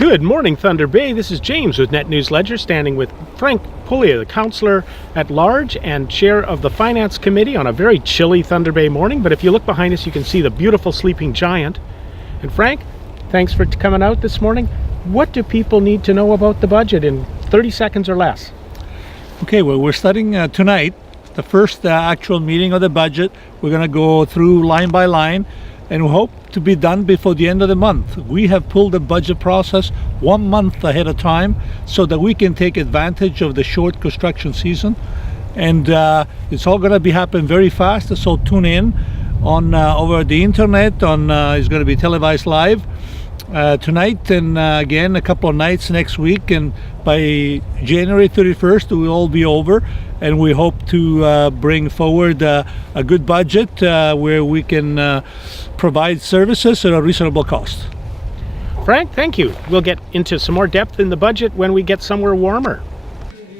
Good morning, Thunder Bay. This is James with NetNewsledger, standing with Frank Pullia, the Councillor at Large and Chair of the Finance Committee on a very chilly Thunder Bay morning. But if you look behind us, you can see the beautiful sleeping giant. And Frank, thanks for coming out this morning. What do people need to know about the budget in 30 seconds or less? Okay, well, we're starting tonight, the first actual meeting of the budget. We're going to go through line by line, and we hope to be done before the end of the month. We have pulled the budget process 1 month ahead of time so that we can take advantage of the short construction season. And it's all going to be happening very fast, so tune in on over the internet. It's going to be televised live tonight, and again a couple of nights next week, and by January 31st it will all be over, and we hope to bring forward a good budget where we can provide services at a reasonable cost. Frank, thank you. We'll get into some more depth in the budget when we get somewhere warmer.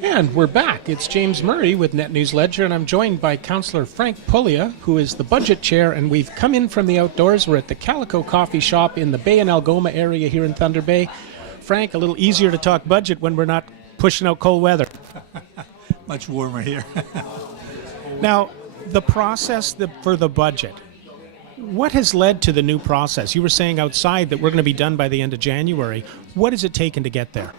And we're back. It's James Murray with NetNewsledger, and I'm joined by Councillor Frank Pullia, who is the Budget Chair, and we've come in from the outdoors. We're at the Calico Coffee Shop in the Bay and Algoma area here in Thunder Bay. Frank, a little easier to talk budget when we're not pushing out cold weather. Much warmer here. Now, the process for the budget, what has led to the new process? You were saying outside that we're going to be done by the end of January. What has it taken to get there?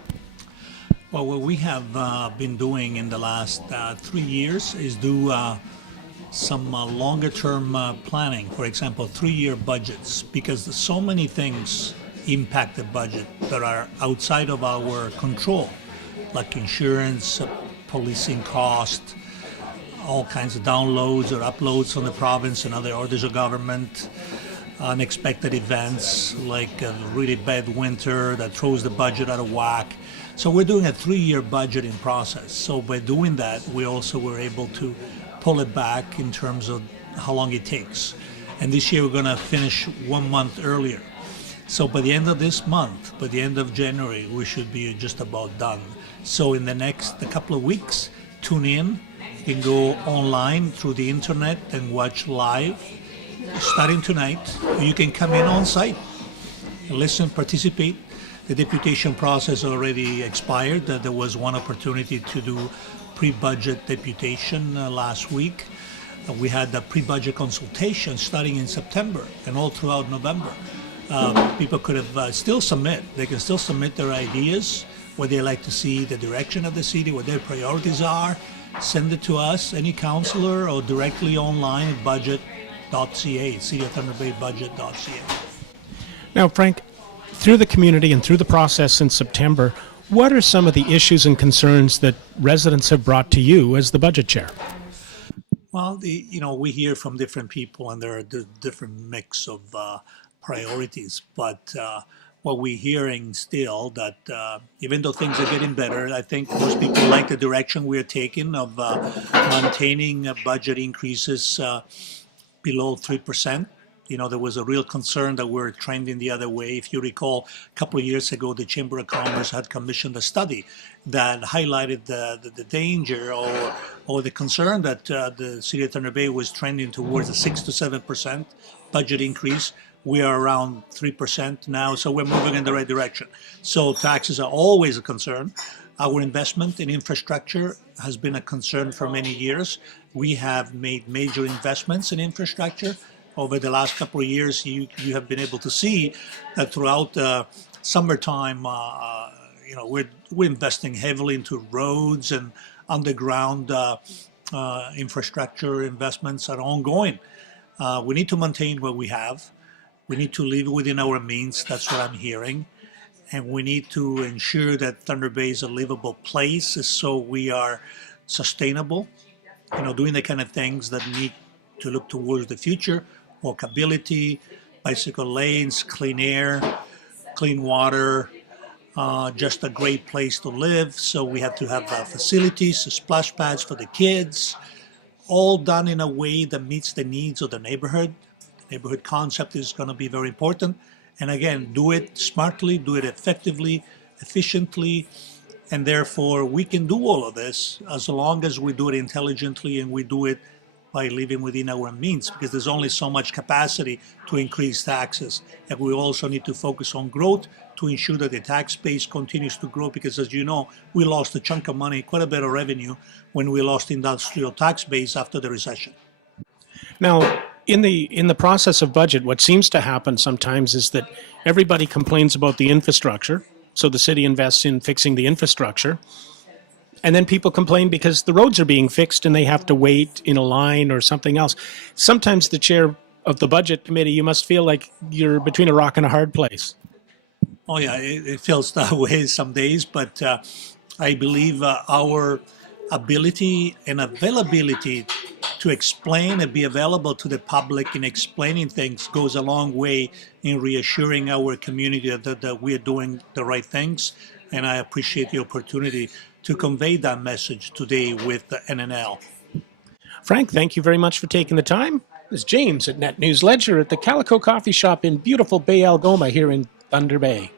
Well, what we have been doing in the last 3 years is do some longer-term planning. For example, 3-year budgets, because so many things impact the budget that are outside of our control, like insurance, policing cost, all kinds of downloads or uploads from the province and other orders of government, unexpected events like a really bad winter that throws the budget out of whack. So we're doing a 3-year budgeting process. So by doing that, we also were able to pull it back in terms of how long it takes. And this year we're going to finish 1 month earlier. So by the end of this month, by the end of January, we should be just about done. So in the next couple of weeks, tune in. You can go online through the internet and watch live, starting tonight. You can come in on site, listen, participate. The deputation process already expired. There was one opportunity to do pre-budget deputation last week. We had the pre-budget consultation starting in September and all throughout November. People could have still submit. They can still submit their ideas, what they like to see, the direction of the city, what their priorities are. Send it to us, any councillor, or directly online at budget.ca, City of Thunder Bay budget.ca. Now, Frank, through the community and through the process since September, what are some of the issues and concerns that residents have brought to you as the Budget Chair? Well, we hear from different people, and there are different mix of priorities. But what we're hearing still that even though things are getting better, I think most people like the direction we're taking of maintaining budget increases below 3%. There was a real concern that we're trending the other way. If you recall, a couple of years ago, the Chamber of Commerce had commissioned a study that highlighted the danger or the concern that the City of Thunder Bay was trending towards a 6 to 7% budget increase. We are around 3% now, so we're moving in the right direction. So taxes are always a concern. Our investment in infrastructure has been a concern for many years. We have made major investments in infrastructure. Over the last couple of years, you have been able to see that throughout the summertime, we're investing heavily into roads and underground infrastructure investments are ongoing. We need to maintain what we have. We need to live within our means. That's what I'm hearing. And we need to ensure that Thunder Bay is a livable place, so we are sustainable, doing the kind of things that need to look towards the future: walkability, bicycle lanes, clean air, clean water, just a great place to live. So we have to have facilities, splash pads for the kids, all done in a way that meets the needs of the neighborhood. The neighborhood concept is going to be very important. And again, do it smartly, do it effectively, efficiently, and therefore we can do all of this as long as we do it intelligently and we do it by living within our means, because there's only so much capacity to increase taxes. And we also need to focus on growth to ensure that the tax base continues to grow, because as you know, we lost a chunk of money, quite a bit of revenue, when we lost industrial tax base after the recession. Now, in the process of budget, what seems to happen sometimes is that everybody complains about the infrastructure, so the city invests in fixing the infrastructure, and then people complain because the roads are being fixed and they have to wait in a line or something else. Sometimes the chair of the budget committee, you must feel like you're between a rock and a hard place. Oh yeah, it feels that way some days, but I believe our ability and availability to explain and be available to the public in explaining things goes a long way in reassuring our community that we are doing the right things. And I appreciate the opportunity to convey that message today with the NNL. Frank, thank you very much for taking the time. This is James at NetNewsledger at the Calico Coffee Shop in beautiful Bay Algoma here in Thunder Bay.